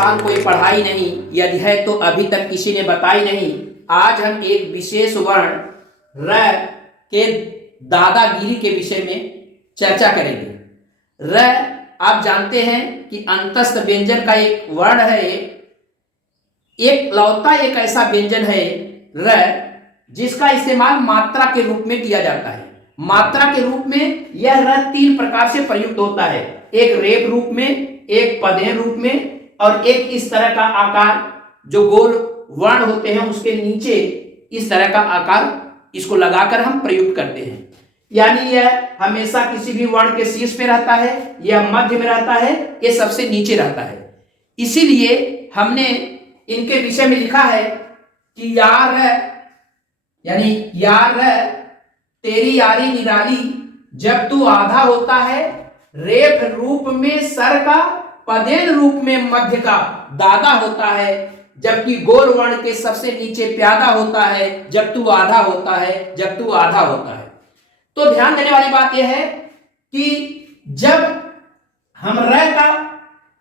आसान कोई पढ़ाई नहीं, यदि है तो अभी तक किसी ने बताई नहीं। आज हम एक विशेष वर्ण र के दादागिरी के विषय में चर्चा करेंगे। र आप जानते हैं कि अंतस्थ व्यंजन का एक वर्ण है, एक लौता एक ऐसा व्यंजन है र जिसका इस्तेमाल मात्रा के रूप में किया जाता है। मात्रा के रूप में यह र 3 प्रकार से प्रयुक्त होता है, एक रेप रूप में, एक पदेन रूप में और एक इस तरह का आकार जो गोल वर्ण होते हैं उसके नीचे इस तरह का आकार इसको लगाकर हम प्रयुक्त करते हैं। यानी यह हमेशा किसी भी वर्ण के शीर्ष पे रहता है, यह मध्य में रहता है, ये सबसे नीचे रहता है। इसीलिए हमने इनके विषय में लिखा है कि यार यानी यार तेरी यारी निराली, जब तू आधा होता है रेफ रूप में सर का, पदेन रूप में मध्य का दादा होता है, जबकि गोल वर्ण के सबसे नीचे प्यादा होता है जब तू आधा होता है, जब तू आधा होता है। तो ध्यान देने वाली बात यह है कि जब हम र का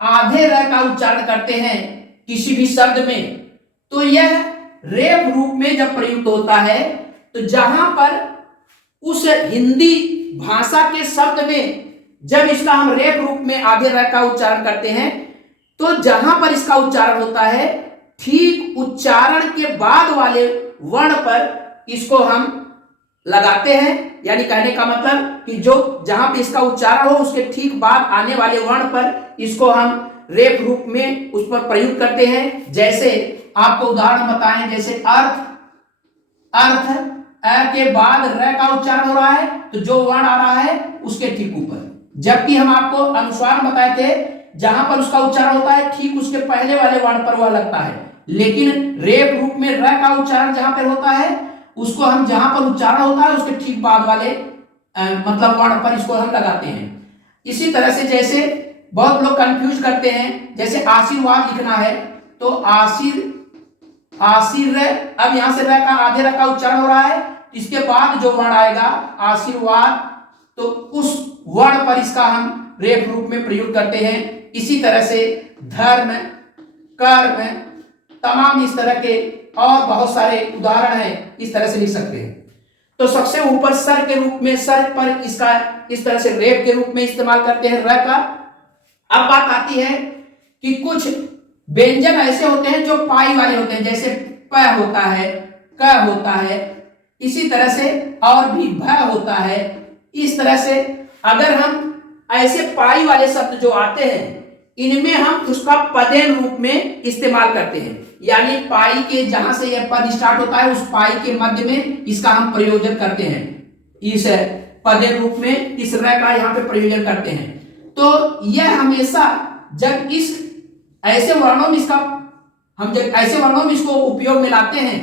आधे र का उच्चारण करते हैं किसी भी शब्द में, तो यह रेफ रूप में जब प्रयुक्त होता है, तो जहां पर उस हिंदी भाषा के शब्द में जब इसका हम रेफ रूप में आधे र का उच्चारण करते हैं, तो जहां पर इसका उच्चारण होता है ठीक उच्चारण के बाद वाले वर्ण पर इसको हम लगाते हैं। यानी कहने का मतलब कि जो जहां पे इसका उच्चारण हो उसके ठीक बाद आने वाले वर्ण पर इसको हम रेफ रूप में उस पर प्रयुक्त करते हैं। जैसे आपको उदाहरण बताएं, जैसे अर्थ, अर्थ अ के बाद र का उच्चारण हो रहा है तो जो वर्ण आ रहा है उसके ठीक ऊपर, जबकि हम आपको अनुस्वार बताए थे जहां पर उसका उच्चारण होता है ठीक उसके पहले वाले वर्ण पर वह लगता है, लेकिन रेफ रूप में र का उच्चारण जहां पर होता है उसको हम जहां पर उच्चारण होता है उसके ठीक बाद वाले मतलब वर्ण पर इसको हम लगाते हैं। इसी तरह से जैसे बहुत लोग कंफ्यूज करते हैं, जैसे आशीर्वाद लिखना है तो आशीर, अब यहां से र का आधे र का उच्चारण हो रहा है, इसके बाद जो वर्ण आएगा आशीर्वाद, तो उस वर्ण पर इसका हम रेफ रूप में प्रयुक्त करते हैं। इसी तरह से धर्म, कर्म, तमाम इस तरह के और बहुत सारे उदाहरण हैं, इस तरह से लिख सकते हैं। तो सबसे ऊपर सर के रूप में, सर पर इसका इस तरह से रेफ के रूप में इस्तेमाल करते हैं र का। अब बात आती है कि कुछ व्यंजन ऐसे होते हैं जो पाई वाले होते हैं, जैसे प होता है, क होता है, इसी तरह से और भी भ होता है। इस तरह से अगर हम ऐसे पाई वाले शब्द जो आते हैं इनमें हम उसका पदेन रूप में इस्तेमाल करते हैं। यानी पाई के जहां से यह पद स्टार्ट होता है उस पाई के मध्य में इसका हम प्रयोजन करते हैं, इस पदेन रूप में इस र का यहाँ पे प्रयोजन करते हैं। तो यह हमेशा जब इस ऐसे वर्णों में इसका हम जब ऐसे वर्णों में इसको उपयोग में लाते हैं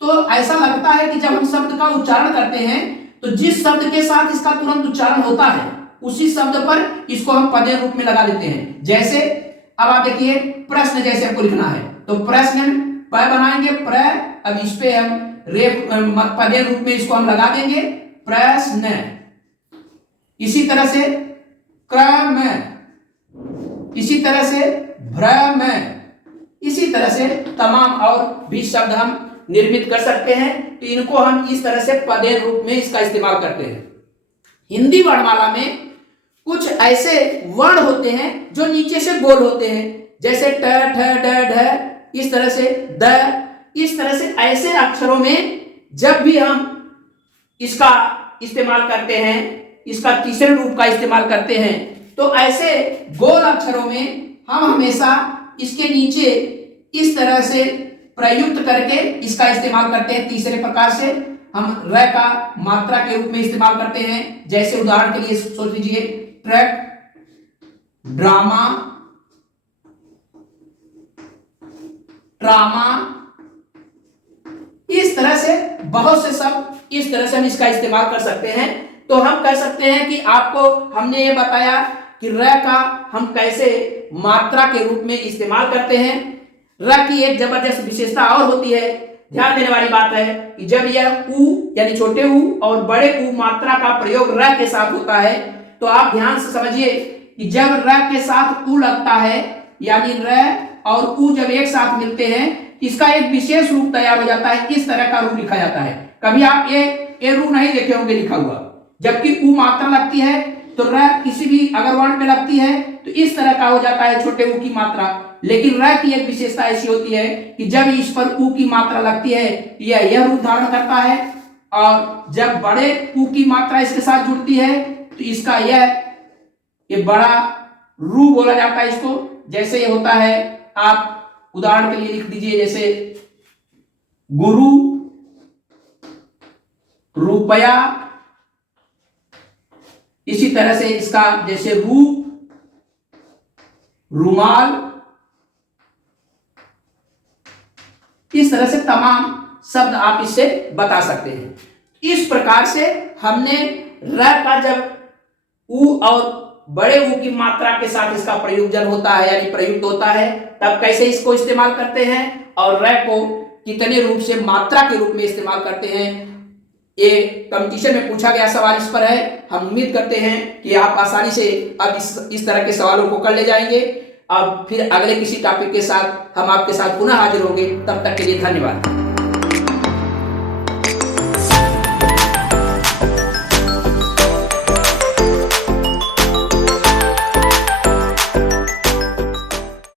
तो ऐसा लगता है कि जब हम शब्द का उच्चारण करते हैं तो जिस शब्द के साथ इसका तुरंत उच्चारण होता है उसी शब्द पर इसको हम पदेन रूप में लगा देते हैं। जैसे अब आप देखिए प्रश्न जैसे आपको लिखना है तो प्रश्न प बनाएंगे प्र, अब इस पे हम रेफ पदेन रूप में इसको हम लगा देंगे प्रश्न। इसी तरह से क्रम, इसी तरह से भ्रम, इसी तरह से तमाम और भी शब्द हम निर्मित कर सकते हैं। तो इनको हम इस तरह से पदेन रूप में इसका इस्तेमाल करते हैं। हिंदी वर्णमाला में कुछ ऐसे वर्ण होते हैं जो नीचे से गोल होते हैं, जैसे ट, ठ, ड, ढ, इस तरह से द, इस तरह से ऐसे अक्षरों में जब भी हम इसका इस्तेमाल करते हैं, इसका तीसरे रूप का इस्तेमाल करते हैं, तो ऐसे गोल अक्षरों में हम हमेशा इसके नीचे इस तरह से प्रयुक्त करके इसका इस्तेमाल करते हैं। तीसरे प्रकार से हम र का मात्रा के रूप में इस्तेमाल करते हैं। जैसे उदाहरण के लिए सोच लीजिए ट्रक, ड्रामा, ट्रामा, इस तरह से बहुत से शब्द इस तरह से हम इसका इस्तेमाल कर सकते हैं। तो हम कह सकते हैं कि आपको हमने ये बताया कि र का हम कैसे मात्रा के रूप में इस्तेमाल करते हैं। र की एक जबरदस्त विशेषता और होती है, ध्यान देने वाली बात है कि जब यह उ यानी छोटे उ और बड़े उ मात्रा का प्रयोग र के साथ होता है तो आप ध्यान से समझिए कि जब र के साथ उ लगता है यानी र और ऊ जब एक साथ मिलते हैं इसका एक विशेष रूप तैयार हो जाता है। इस तरह का रूप लिखा जाता है। कभी आप ए रूप नहीं देखे होंगे लिखा हुआ। जबकि ऊ मात्रा लगती है तो र किसी भी अगर वर्ण में लगती है तो इस तरह का हो जाता है छोटे ऊ की मात्रा। लेकिन र की एक विशेषता ऐसी होती है कि जब इस पर ऊ की मात्रा लगती है यह रूप धारण करता है, और जब बड़े ऊ की मात्रा इसके साथ जुड़ती है तो इसका ये बड़ा रू बोला जाता है इसको। जैसे ये होता है, आप उदाहरण के लिए लिख दीजिए, जैसे गुरु, रुपया, इसी तरह से इसका जैसे रूप, रुमाल, इस तरह से तमाम शब्द आप इससे बता सकते हैं। इस प्रकार से हमने र का जब ऊ और बड़े ऊ की मात्रा के साथ इसका प्रयोजन होता है यानी प्रयुक्त होता है तब कैसे इसको इस्तेमाल करते हैं, और र को कितने रूप से मात्रा के रूप में इस्तेमाल करते हैं, ये कंपटीशन में पूछा गया सवाल इस पर है। हम उम्मीद करते हैं कि आप आसानी से अब इस तरह के सवालों को कर ले जाएंगे। अब फिर अगले किसी टॉपिक के साथ हम आपके साथ पुनः हाजिर होंगे। तब तक के लिए धन्यवाद।